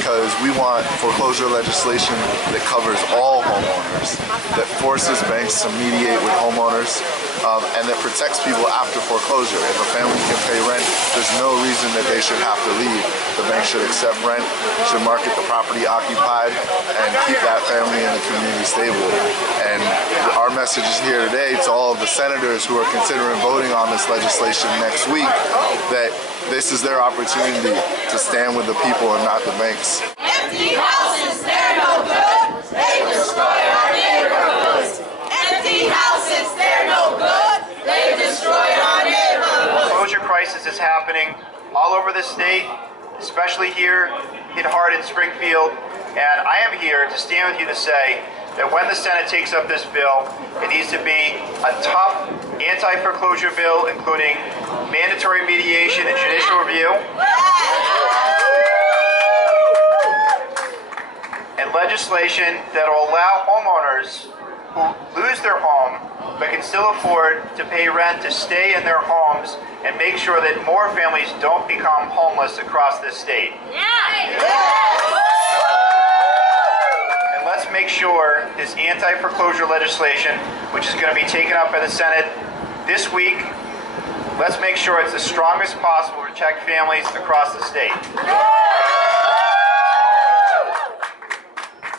because we want foreclosure legislation that covers all homeowners, that forces banks to mediate with homeowners, and that protects people after foreclosure. If a family can pay rent, there's no reason that they should have to leave. The bank should accept rent, should market the property occupied, and keep that family and the community stable. And our message is here today to all of the senators who are considering voting on this legislation next week, that this is their opportunity to stand with the people and not the banks. Empty houses, they're no good. They destroy our neighborhoods. Empty houses, they're no good. They destroy our neighborhoods. Foreclosure crisis is happening all over the state, especially here, hit hard in Springfield. And I am here to stand with you to say that when the Senate takes up this bill, it needs to be a tough anti-foreclosure bill, including mandatory mediation and judicial review, and legislation that will allow homeowners who lose their home but can still afford to pay rent to stay in their homes and make sure that more families don't become homeless across this state. And let's make sure this anti-foreclosure legislation, which is going to be taken up by the Senate this week, let's make sure it's the strongest possible to protect families across the state.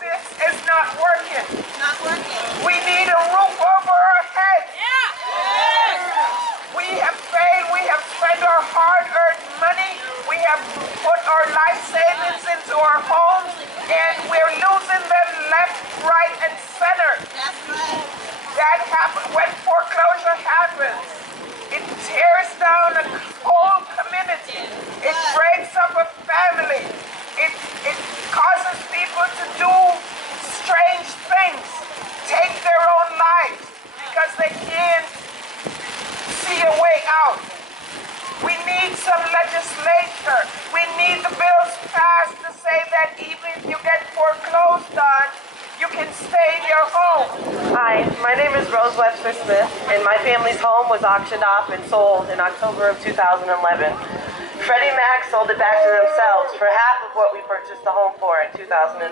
This is not working. Not working. We need a roof over our heads. Yeah. We have failed. We have spent our hard-earned money. We have put our life savings into our homes, and we're losing them left, right, and center. That's right. That happens when foreclosure happens. It tears down a whole community. It breaks up a family. It causes people to do strange things, take their own lives because they can't see a way out. We need some legislature. We need the bills passed to say that even if you get foreclosed on, you can stay in your home. Hi, my name is Rose Webster Smith, and my family's home was auctioned off and sold in October of 2011. Freddie Mac sold it back to themselves for half of what we purchased the home for in 2006.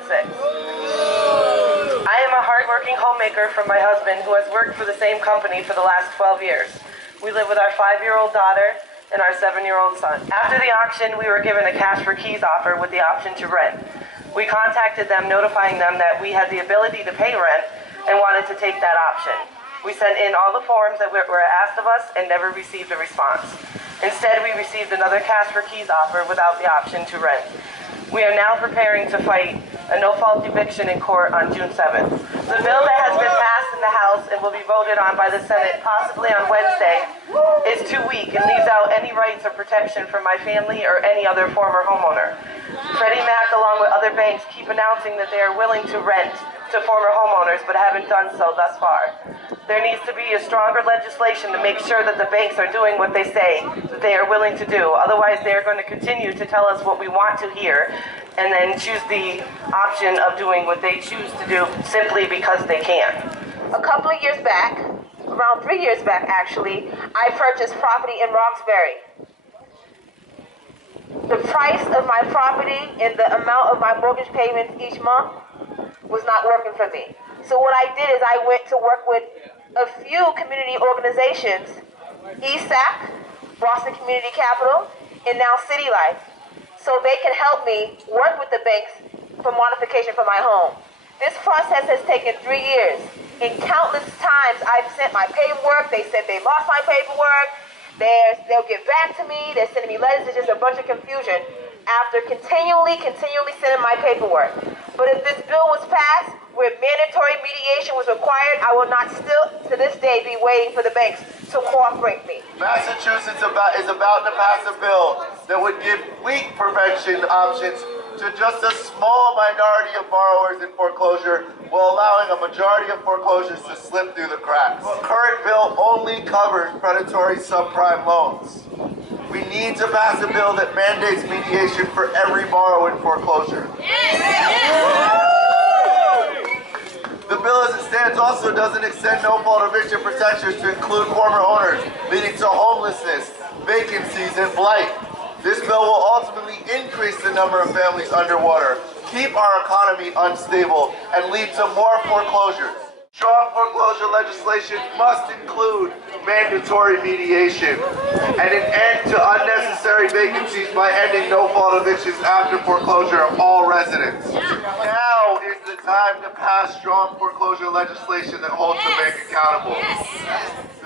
I am a hardworking homemaker from my husband who has worked for the same company for the last 12 years. We live with our 5-year-old daughter and our 7-year-old son. After the auction, we were given a cash for keys offer with the option to rent. We contacted them notifying them that we had the ability to pay rent and wanted to take that option. We sent in all the forms that were asked of us and never received a response. Instead, we received another cash for keys offer without the option to rent. We are now preparing to fight a no-fault eviction in court on June 7th. The bill that has been passed in the House and will be voted on by the Senate possibly on Wednesday is too weak and leaves out any rights or protection for my family or any other former homeowner. Freddie Mac, along with other banks, keep announcing that they are willing to rent to former homeowners, but haven't done so thus far. There needs to be a stronger legislation to make sure that the banks are doing what they say that they are willing to do. Otherwise, they are going to continue to tell us what we want to hear and then choose the option of doing what they choose to do simply because they can. A couple of years back, around 3 years back actually, I purchased property in Roxbury. The price of my property and the amount of my mortgage payments each month was not working for me. So what I did is I went to work with a few community organizations, ESAC, Boston Community Capital, and now City Life, so they can help me work with the banks for modification for my home. This process has taken 3 years. And countless times I've sent my paperwork. They said they lost my paperwork. They'll get back to me. They're sending me letters. It's just a bunch of confusion after continually sending my paperwork. But if this bill was passed, where mandatory mediation was required, I will not still, to this day, be waiting for the banks to cooperate me. Massachusetts is about to pass a bill that would give weak prevention options to just a small minority of borrowers in foreclosure, while allowing a majority of foreclosures to slip through the cracks. The current bill only covers predatory subprime loans. We need to pass a bill that mandates mediation for every borrower in foreclosure. The bill as it stands also doesn't extend no-fault eviction protections to include former owners, leading to homelessness, vacancies, and blight. This bill will ultimately increase the number of families underwater, keep our economy unstable, and lead to more foreclosures. Strong foreclosure legislation must include mandatory mediation and an end to unnecessary vacancies by ending no-fault evictions after foreclosure of all residents. Now is the time to pass strong foreclosure legislation that holds the bank accountable.